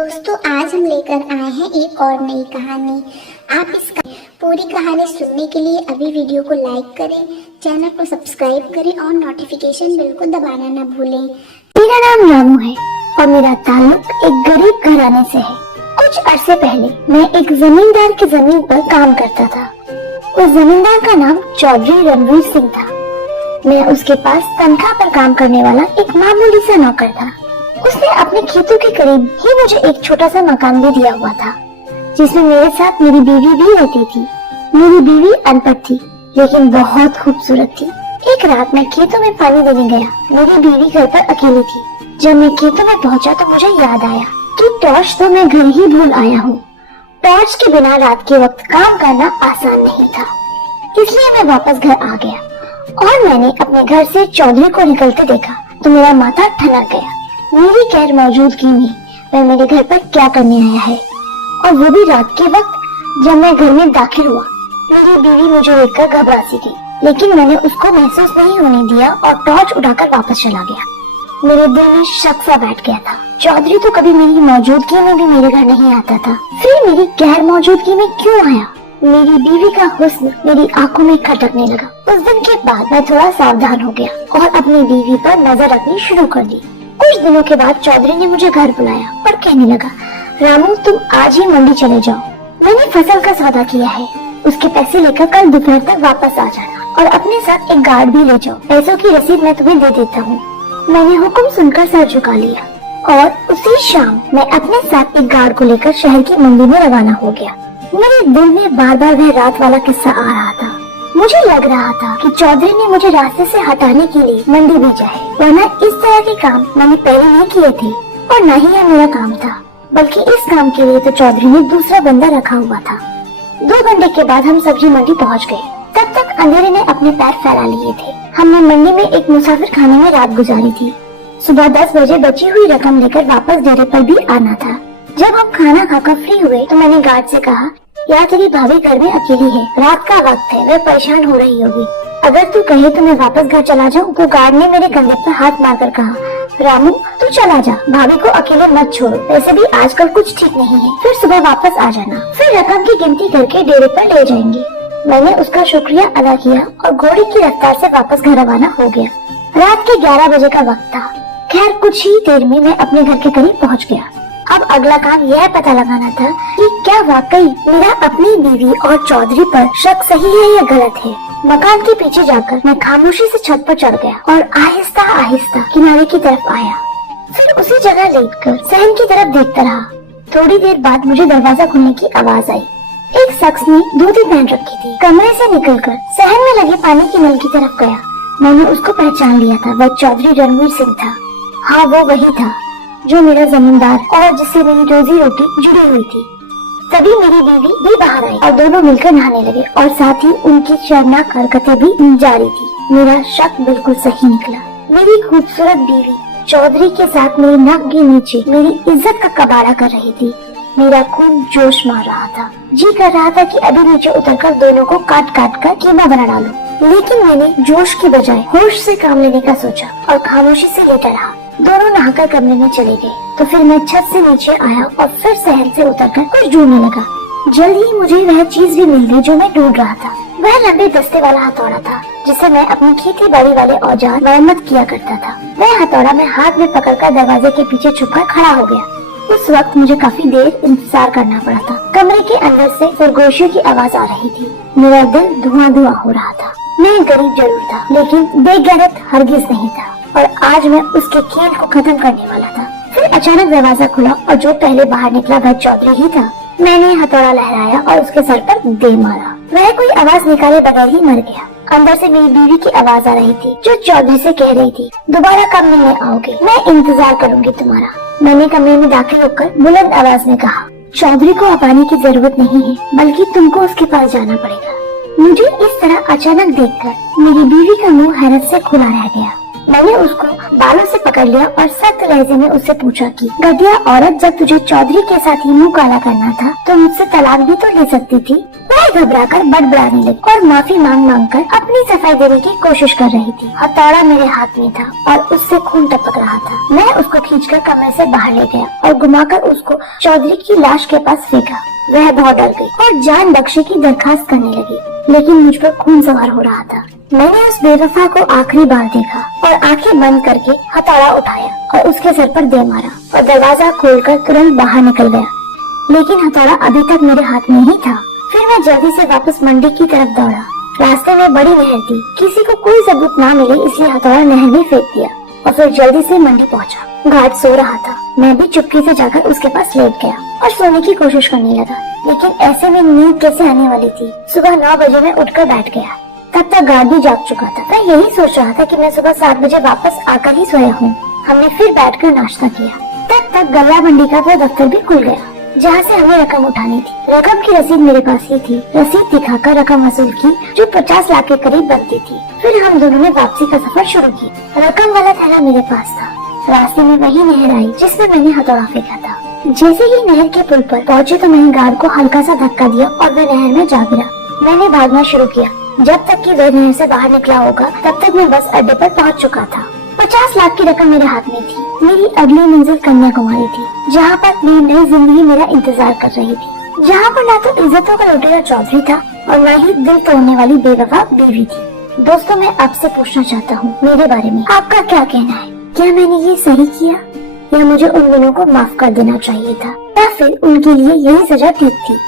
दोस्तों आज हम लेकर आए हैं एक और नई कहानी। आप इस पूरी कहानी सुनने के लिए अभी वीडियो को लाइक करें, चैनल को सब्सक्राइब करें और नोटिफिकेशन बेल को दबाना न भूलें। मेरा नाम रामू है और मेरा ताल्लुक एक गरीब घराने से है। कुछ अरसे पहले मैं एक जमींदार की जमीन पर काम करता था। उस जमींदार का नाम चौधरी रणवीर सिंह था। मैं उसके पास तनख्वाह पर काम करने वाला एक मामूली सा नौकर था। उसने अपने खेतों के करीब ही मुझे एक छोटा सा मकान भी दिया हुआ था, जिसमें मेरे साथ मेरी बीवी भी रहती थी। मेरी बीवी अनपढ़ थी लेकिन बहुत खूबसूरत थी। एक रात मैं खेतों में पानी देने गया। मेरी बीवी घर पर अकेली थी। जब मैं खेतों में पहुंचा तो मुझे याद आया कि टॉर्च तो मैं घर ही भूल आया हूँ। टॉर्च के बिना रात के वक्त काम करना आसान नहीं था, इसलिए मैं वापस घर आ गया और मैंने अपने घर से चौधरी को निकलते देखा तो मेरा माथा ठनक गया। मेरी गैर मौजूदगी में वह मेरे घर पर क्या करने आया है, और वो भी रात के वक्त। जब मैं घर में दाखिल हुआ, मेरी बीवी मुझे देखकर घबरा सी गई, लेकिन मैंने उसको महसूस नहीं होने दिया और टॉर्च उठाकर वापस चला गया। मेरे दिल में शक सा बैठ गया था। चौधरी तो कभी मेरी मौजूदगी में भी मेरे घर नहीं आता था, फिर मेरी गैर मौजूदगी में क्यों आया? मेरी बीवी का हुस्न मेरी आंखों में खटकने लगा। उस दिन के बाद मैं थोड़ा सावधान हो गया और अपनी बीवी पर नजर रखनी शुरू कर दी। कुछ दिनों के बाद चौधरी ने मुझे घर बुलाया और कहने लगा, रामू तुम आज ही मंडी चले जाओ। मैंने फसल का सौदा किया है, उसके पैसे लेकर कल दोपहर तक वापस आ जाना और अपने साथ एक गार्ड भी ले जाओ। पैसों की रसीद मैं तुम्हें दे देता हूँ। मैंने हुक्म सुनकर सर झुका लिया और उसी शाम मैं अपने साथ एक गार्ड को लेकर शहर की मंडी में रवाना हो गया। मेरे दिल में बार बार वह रात वाला किस्सा आ रहा था। मुझे लग रहा था कि चौधरी ने मुझे रास्ते से हटाने के लिए मंडी भेजा है, वरना इस तरह के काम मैंने पहले नहीं किए थे और न ही यह मेरा काम था, बल्कि इस काम के लिए तो चौधरी ने दूसरा बंदा रखा हुआ था। 2 घंटे के बाद हम सब्जी मंडी पहुंच गए। तब तक अंधेरे ने अपने पैर फैला लिए थे। हमने मंडी में एक मुसाफिर खाने में रात गुजारी थी। सुबह 10 बजे बची हुई रकम लेकर वापस डेरे पर भी आना था। जब हम खाना खाकर फ्री हुए तो मैंने गार्ड से कहा, यार तेरी भाभी घर में अकेली है, रात का वक्त है, वह परेशान हो रही होगी, अगर तू कहे तो मैं वापस घर चला जाऊं। तो गार्ड ने मेरे कंधे पर हाथ मारकर कहा, रामू तू चला जा, भाभी को अकेले मत छोड़ो, वैसे भी आजकल कुछ ठीक नहीं है, फिर सुबह वापस आ जाना, फिर रकम की गिनती करके डेरे पर ले जाएंगे। मैंने उसका शुक्रिया अदा किया और घोड़े की रफ्तार से वापस घर रवाना हो गया। रात के 11 बजे का वक्त था। खैर कुछ ही देर में मैं अपने घर के करीब पहुँच गया। अब अगला काम यह पता लगाना था कि क्या वाकई मेरा अपनी बीवी और चौधरी पर शक सही है या गलत है। मकान के पीछे जाकर मैं खामोशी से छत पर चढ़ गया और आहिस्ता आहिस्ता किनारे की तरफ आया। फिर उसी जगह लेटकर सहन की तरफ देखता रहा। थोड़ी देर बाद मुझे दरवाजा खुलने की आवाज आई। एक शख्स ने धोती पहन रखी थी। कमरे से निकलकर सहन में लगे पानी की नल की तरफ गया। मैंने उसको पहचान लिया था, वह चौधरी रणवीर सिंह था। हाँ वो वही था जो मेरा जमींदार और जिससे मेरी रोजी रोटी जुड़ी हुई थी। तभी मेरी बीवी भी बाहर आई और दोनों मिलकर नहाने लगे और साथ ही उनकी शर्मनाक हरकतें भी जारी थी। मेरा शक बिल्कुल सही निकला। मेरी खूबसूरत बीवी चौधरी के साथ मेरी नाक के नीचे मेरी इज्जत का कबाड़ा कर रही थी। मेरा खून जोश मार रहा था। जी कर रहा था कि अभी नीचे उतरकर दोनों को काट काट कर कीमा बना डालूं। लेकिन मैंने जोश की बजाय होश से काम लेने का सोचा और खामोशी से लेटा रहा। दोनों नहाकर कमरे में चले गए तो फिर मैं छत से नीचे आया और फिर सहन से उतरकर कुछ ढूंढने लगा। जल्द ही मुझे वह चीज भी मिल गई जो मैं ढूंढ रहा था। वह लंबे दस्ते वाला हथौड़ा था जिससे मैं अपनी खेती बाड़ी वाले औजार मरम्मत किया करता था। वह हथौड़ा मैं हाथ में पकड़कर दरवाजे के पीछे छुपकर खड़ा हो गया। उस वक्त मुझे काफी देर इंतजार करना पड़ा था। कमरे के अंदर से सरगोशियों की आवाज आ रही थी। मेरा दिल धुआं धुआं हो रहा था। मैं गरीब जरूर था लेकिन बेगैरत हरगिज नहीं था और आज मैं उसके खेल को खत्म करने वाला था। फिर अचानक दरवाजा खुला और जो पहले बाहर निकला वह चौधरी ही था। मैंने हथौड़ा लहराया और उसके सर पर दे मारा। वह कोई आवाज निकाले बगैर ही मर गया। अंदर से मेरी बीवी की आवाज आ रही थी जो चौधरी से कह रही थी, दोबारा कब मिलने आओगे, मैं इंतजार करूंगी तुम्हारा। मैंने कमरे में दाखिल होकर बुलंद आवाज में कहा, चौधरी को अब आने की जरूरत नहीं है, बल्कि तुमको उसके पास जाना पड़ेगा। मुझे इस तरह अचानक देखकर मेरी बीवी का मुंह हैरत से खुला रह गया। मैंने उसको बालों से पकड़ लिया और सख्त लहजे में उससे पूछा कि घटिया औरत, जब तुझे चौधरी के साथ ही मुंह काला करना था तो मुझसे तलाक भी तो ले सकती थी। वह घबराकर बड़बड़ाने लगी और माफी मांग कर अपनी सफाई देने की कोशिश कर रही थी। हथौड़ा मेरे हाथ में था और उससे खून टपक रहा था। मैं उसको खींचकर कमरे से बाहर ले गया और घुमाकर उसको चौधरी की लाश के पास फेंका। वह बहुत डर गई और जान बख्शे की दरखास्त करने लगी, लेकिन मुझ पर खून सवार हो रहा था। मैंने उस बेवफा को आखिरी बार देखा और आंखें बंद करके हथौड़ा उठाया और उसके सर पर दे मारा और दरवाजा खोलकर तुरंत बाहर निकल गया, लेकिन हथौड़ा अभी तक मेरे हाथ में ही था। फिर मैं जल्दी से वापस मंडी की तरफ दौड़ा। रास्ते में बड़ी नहर थी, किसी को कोई सबूत ना मिले इसलिए हथौड़ा नहर में फेंक दिया और फिर जल्दी से मंडी पहुंचा। घाट सो रहा था, मैं भी चुपके से जाकर उसके पास लेट गया और सोने की कोशिश करने लगा, लेकिन ऐसे में नींद कैसे आने वाली थी। सुबह 9 बजे मैं उठकर बैठ गया। तब तक घाट भी जाग चुका था। मैं यही सोच रहा था कि मैं सुबह 7 बजे वापस आकर ही सोया हूँ। हमने फिर बैठकर नाश्ता किया। तब तक गल्ला मंडी का वो दफ्तर भी खुल गया जहाँ से हमें रकम उठानी थी। रकम की रसीद मेरे पास ही थी। रसीद दिखाकर रकम वसूल की जो 50 लाख के करीब बनती थी। फिर हम दोनों ने वापसी का सफर शुरू किया। रकम वाला थैला मेरे पास था। रास्ते में वही नहर आई जिसमें मैंने हथौड़ा फेंका था। जैसे ही नहर के पुल पर पहुंचे तो मैंने गार्ड को हल्का सा धक्का दिया और वह नहर में जा गिरा। मैंने भागना शुरू किया। जब तक कि वह नहर से बाहर निकला होगा तब तक मैं बस अड्डे पर पहुंच चुका था। 50 लाख की रकम मेरे हाथ में थी। मेरी अगली मंजिल कन्याकुमारी थी, जहाँ पर मेरी नई जिंदगी मेरा इंतजार कर रही थी, जहाँ पर ना तो इज्जतों का लुटेरा चौधरी था और न ही दिल तोड़ने वाली बेवफा बीवी थी। दोस्तों, मैं आपसे पूछना चाहता हूँ मेरे बारे में आपका क्या कहना है? क्या मैंने ये सही किया या मुझे उन दोनों को माफ कर देना चाहिए था, या फिर उनके लिए यही सजा ठीक थी?